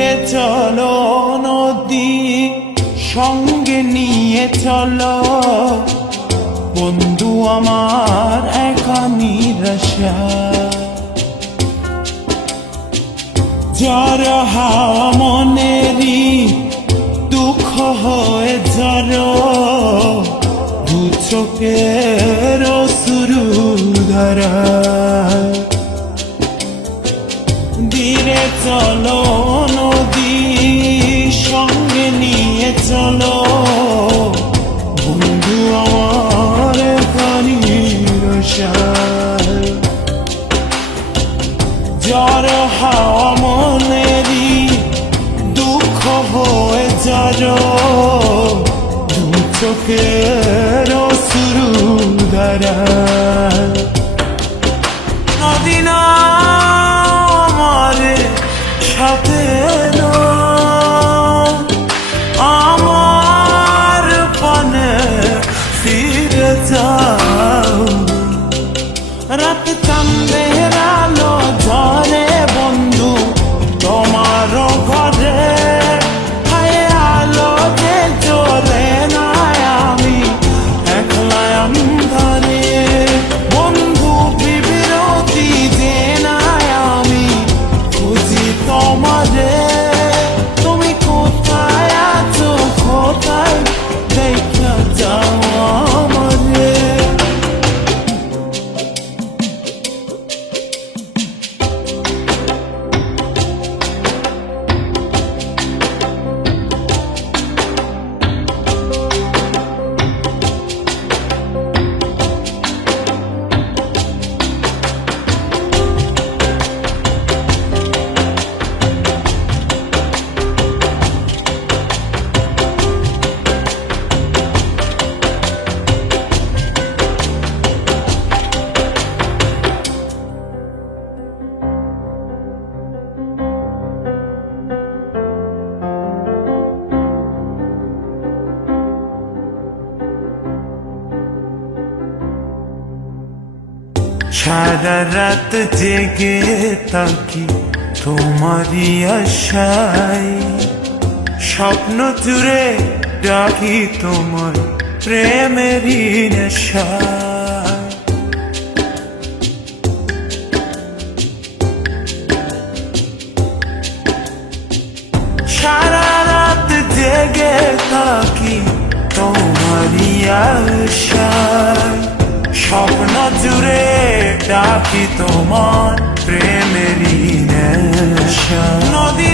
ধীরে চলো নদী সঙ্গে নিয়ে চলো বন্ধু আমার একা নিরাশা ঝড় হাওয়া মনেরই দুঃখ হয়ে ঝড় দু চোখের অশ্রু ধারা ধীরে চলো নদী সঙ্গে নিয়ে চলো বন্ধু আমার ঝড় হাওয়া মনেরই দুঃখ হয়ে যারো দু চোখের অশ্রু ধারা নদী না আমার সাথে না আমার পানে ফিরে যাও রাত চাঁদের আলো ঝরে বন্ধু তোমার ঘরে হায় আলো যে জ্বলে না আমি একলা অন্ধকারে বন্ধু বিরতি যে না আমি খুঁজি তোমারে তুমি কোথায় আছো কোথায় দেখা যাও আমারে সারা রাত জেগে থাকি তোমারই আশায় স্বপ্ন জুড়ে ডাকি তোমার প্রেমেরই নেশায় সারা রাত জেগে থাকি তোমারই আশায় স্বপ্ন জুড়ে ডাকি তোমার প্রেমেরই নেশা নদী